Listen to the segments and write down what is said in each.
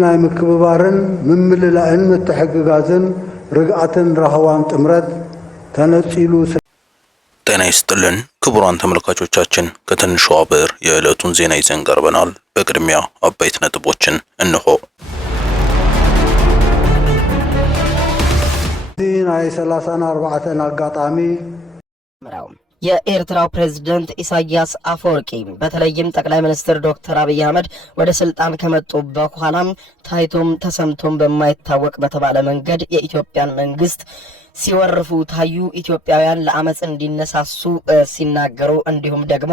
ናይ ምክብባርን ምምልላእን ምትሕግጋዝን ርግኣትን ረሃዋን ጥምረት ተነጺሉ። ጤና ይስጥልን ክቡራን ተመልካቾቻችን፣ ከትንሿ ብዕር የዕለቱን ዜና ይዘን ቀርበናል። በቅድሚያ አበይት ነጥቦችን እንሆ። ናይ 34 አጋጣሚ የኤርትራው ፕሬዝዳንት ኢሳያስ አፈወርቂ በተለይም ጠቅላይ ሚኒስትር ዶክተር አብይ አህመድ ወደ ስልጣን ከመጡ በኋላም ታይቶም ተሰምቶም በማይታወቅ በተባለ መንገድ የኢትዮጵያን መንግስት ሲወርፉ ታዩ። ኢትዮጵያውያን ለአመጽ እንዲነሳሱ ሲናገሩ እንዲሁም ደግሞ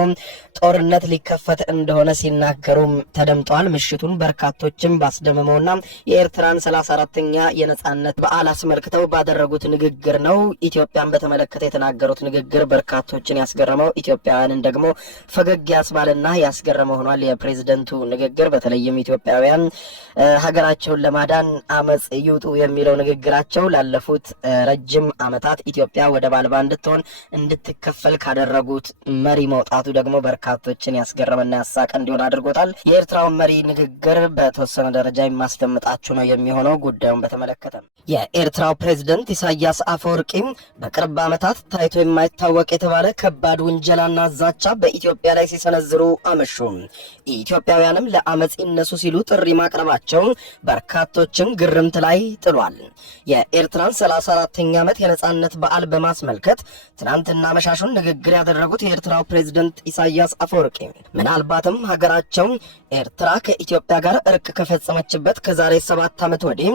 ጦርነት ሊከፈት እንደሆነ ሲናገሩ ተደምጠዋል። ምሽቱን በርካቶችም ባስደመመውና የኤርትራን 34ኛ የነጻነት በዓል አስመልክተው ባደረጉት ንግግር ነው። ኢትዮጵያን በተመለከተ የተናገሩት ንግግር በርካቶችን ያስገረመው፣ ኢትዮጵያውያንን ደግሞ ፈገግ ያስባልና ያስገረመ ሆኗል። የፕሬዝዳንቱ ንግግር በተለይም ኢትዮጵያውያን ሀገራቸውን ለማዳን አመጽ ይውጡ የሚለው ንግግራቸው ላለፉት ረጅም ዓመታት ኢትዮጵያ ወደብ አልባ እንድትሆን እንድትከፈል ካደረጉት መሪ መውጣቱ ደግሞ በርካቶችን ያስገረመና ያሳቀ እንዲሆን አድርጎታል። የኤርትራው መሪ ንግግር በተወሰነ ደረጃ የማስደምጣችሁ ነው የሚሆነው። ጉዳዩን በተመለከተ የኤርትራው ፕሬዝዳንት ኢሳያስ አፈወርቂ በቅርብ ዓመታት ታይቶ የማይታወቅ የተባለ ከባድ ውንጀላና ዛቻ በኢትዮጵያ ላይ ሲሰነዝሩ አመሹ። ኢትዮጵያውያንም ለአመጽ ይነሱ ሲሉ ጥሪ ማቅረባቸው በርካቶችን ግርምት ላይ ጥሏል። የኤርትራን 34ኛ ዓመት የነጻነት በዓል በማስመልከት ትናንትና መሻሹን ንግግር ያደረጉት የኤርትራው ፕሬዝዳንት ኢሳያስ አፈወርቂ ምናልባትም ሀገራቸው ኤርትራ ከኢትዮጵያ ጋር እርቅ ከፈጸመችበት ከዛሬ 7 ዓመት ወዲህ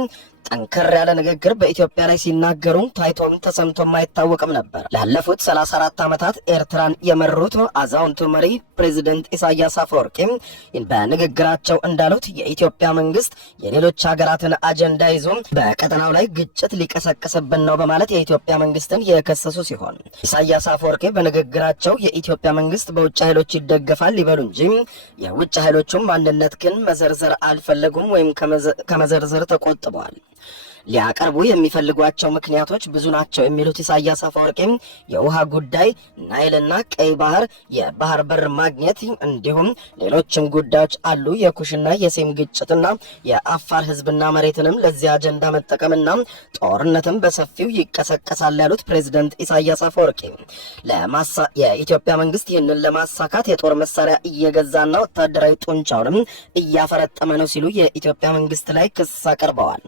ጠንከር ያለ ንግግር በኢትዮጵያ ላይ ሲናገሩ ታይቶም ተሰምቶም አይታወቅም ነበር። ላለፉት 34 ዓመታት ኤርትራን የመሩት አዛውንቱ መሪ ፕሬዝዳንት ኢሳያስ አፈወርቂ በንግግራቸው እንዳሉት የኢትዮጵያ መንግስት የሌሎች ሀገራትን አጀንዳ ይዞ በቀጠናው ላይ ግጭት ሊቀሰቅስብን ነው በማለት የኢትዮጵያ መንግስትን የከሰሱ ሲሆን ኢሳያስ አፈወርቂ በንግግራቸው የኢትዮጵያ መንግስት በውጭ ኃይሎች ይደገፋል ይበሉ እንጂ የውጭ ኃይሎቹም ማንነት ግን መዘርዘር አልፈለጉም ወይም ከመዘርዘር ተቆጥበዋል። ሊያቀርቡ የሚፈልጓቸው ምክንያቶች ብዙ ናቸው የሚሉት ኢሳያስ አፈወርቂ የውሃ ጉዳይ፣ ናይልና ቀይ ባህር፣ የባህር በር ማግኘት እንዲሁም ሌሎችም ጉዳዮች አሉ። የኩሽና የሴም ግጭትና የአፋር ህዝብና መሬትንም ለዚህ አጀንዳ መጠቀምና ጦርነትም በሰፊው ይቀሰቀሳል ያሉት ፕሬዝዳንት ኢሳያስ አፈወርቂ የኢትዮጵያ መንግስት ይህንን ለማሳካት የጦር መሳሪያ እየገዛና ወታደራዊ ጡንቻውንም እያፈረጠመ ነው ሲሉ የኢትዮጵያ መንግስት ላይ ክስ አቅርበዋል።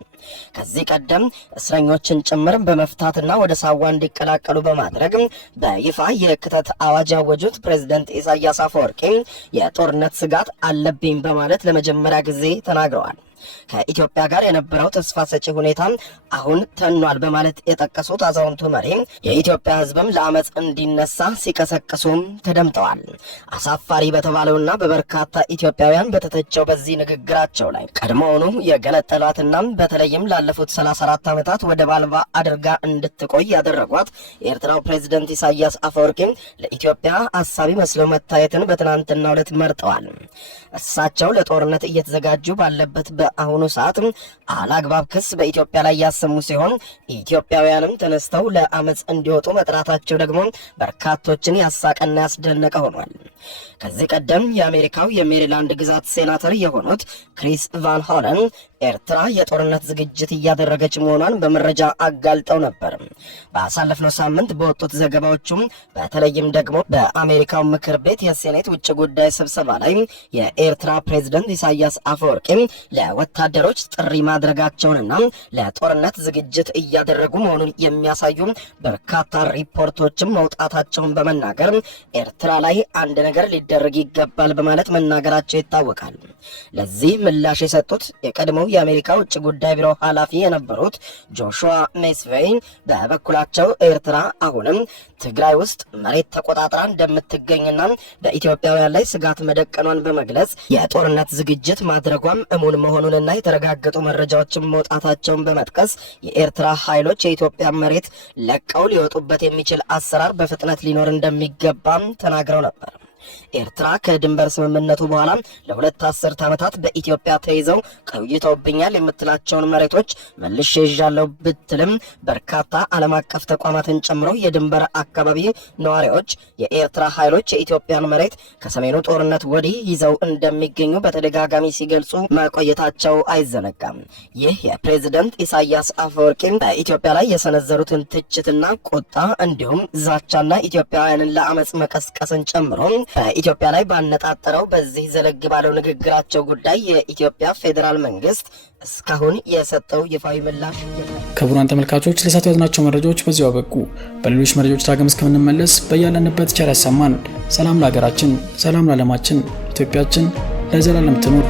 ከዚህ ቀደም እስረኞችን ጭምር በመፍታትና ወደ ሳዋ እንዲቀላቀሉ በማድረግ በይፋ የክተት አዋጅ ያወጁት ፕሬዝዳንት ኢሳያስ አፈወርቂ የጦርነት ስጋት አለብኝ በማለት ለመጀመሪያ ጊዜ ተናግረዋል። ከኢትዮጵያ ጋር የነበረው ተስፋ ሰጪ ሁኔታ አሁን ተኗል በማለት የጠቀሱት አዛውንቱ መሪ የኢትዮጵያ ህዝብም ለአመጽ እንዲነሳ ሲቀሰቅሱም ተደምጠዋል። አሳፋሪ በተባለውና በበርካታ ኢትዮጵያውያን በተተቸው በዚህ ንግግራቸው ላይ ቀድሞውኑ የገነጠሏትና በተለይም ላለፉት 34 ዓመታት ወደብ አልባ አድርጋ እንድትቆይ ያደረጓት የኤርትራው ፕሬዝዳንት ኢሳያስ አፈወርቂ ለኢትዮጵያ አሳቢ መስለው መታየትን በትናንትናው ዕለት መርጠዋል። እሳቸው ለጦርነት እየተዘጋጁ ባለበት በአሁኑ ሰዓት አላግባብ ክስ በኢትዮጵያ ላይ ያሰሙ ሲሆን ኢትዮጵያውያንም ተነስተው ለአመጽ እንዲወጡ መጥራታቸው ደግሞ በርካቶችን ያሳቀና ያስደነቀ ሆኗል። ከዚህ ቀደም የአሜሪካው የሜሪላንድ ግዛት ሴናተር የሆኑት ክሪስ ቫን ሆለን ኤርትራ የጦርነት ዝግጅት እያደረገች መሆኗን በመረጃ አጋልጠው ነበር። ባሳለፍነው ሳምንት በወጡት ዘገባዎችም በተለይም ደግሞ በአሜሪካው ምክር ቤት የሴኔት ውጭ ጉዳይ ስብሰባ ላይ የኤርትራ ፕሬዝዳንት ኢሳያስ አፈወርቂ ለወታደሮች ጥሪ ማድረጋቸውንና ለጦርነት ዝግጅት እያደረጉ መሆኑን የሚያሳዩ በርካታ ሪፖርቶችም መውጣታቸውን በመናገር ኤርትራ ላይ አንድ ነገር ሊደረግ ይገባል በማለት መናገራቸው ይታወቃል። ለዚህ ምላሽ የሰጡት የቀድሞው የአሜሪካ ውጭ ጉዳይ ቢሮ ኃላፊ የነበሩት ጆሹዋ ሜስቬይ በበኩላቸው ኤርትራ አሁንም ትግራይ ውስጥ መሬት ተቆጣጥራ እንደምትገኝና በኢትዮጵያውያን ላይ ስጋት መደቀኗን በመግለጽ የጦርነት ዝግጅት ማድረጓም እሙን መሆኑንና የተረጋገጡ መረጃዎችን መውጣታቸውን በመጥቀስ የኤርትራ ኃይሎች የኢትዮጵያ መሬት ለቀው ሊወጡበት የሚችል አሰራር በፍጥነት ሊኖር እንደሚገባም ተናግረው ነበር። ኤርትራ ከድንበር ስምምነቱ በኋላ ለሁለት አስርት ዓመታት በኢትዮጵያ ተይዘው ቆይተውብኛል የምትላቸውን መሬቶች መልሼ ይዣለሁ ብትልም በርካታ ዓለም አቀፍ ተቋማትን ጨምሮ የድንበር አካባቢ ነዋሪዎች የኤርትራ ኃይሎች የኢትዮጵያን መሬት ከሰሜኑ ጦርነት ወዲህ ይዘው እንደሚገኙ በተደጋጋሚ ሲገልጹ መቆየታቸው አይዘነጋም። ይህ የፕሬዝደንት ኢሳያስ አፈወርቂ በኢትዮጵያ ላይ የሰነዘሩትን ትችትና ቁጣ እንዲሁም ዛቻና ኢትዮጵያውያንን ለአመፅ መቀስቀስን ጨምሮ በኢትዮጵያ ላይ ባነጣጠረው በዚህ ዘለግ ባለው ንግግራቸው ጉዳይ የኢትዮጵያ ፌዴራል መንግስት እስካሁን የሰጠው ይፋዊ ምላሽ ክቡራን ተመልካቾች ለሰዓቱ ያዝናቸው መረጃዎች በዚያው አበቁ። በሌሎች መረጃዎች ዳግም እስከምንመለስ በያለንበት ቸር ያሰማን። ሰላም ለሀገራችን፣ ሰላም ለዓለማችን። ኢትዮጵያችን ለዘላለም ትኑር።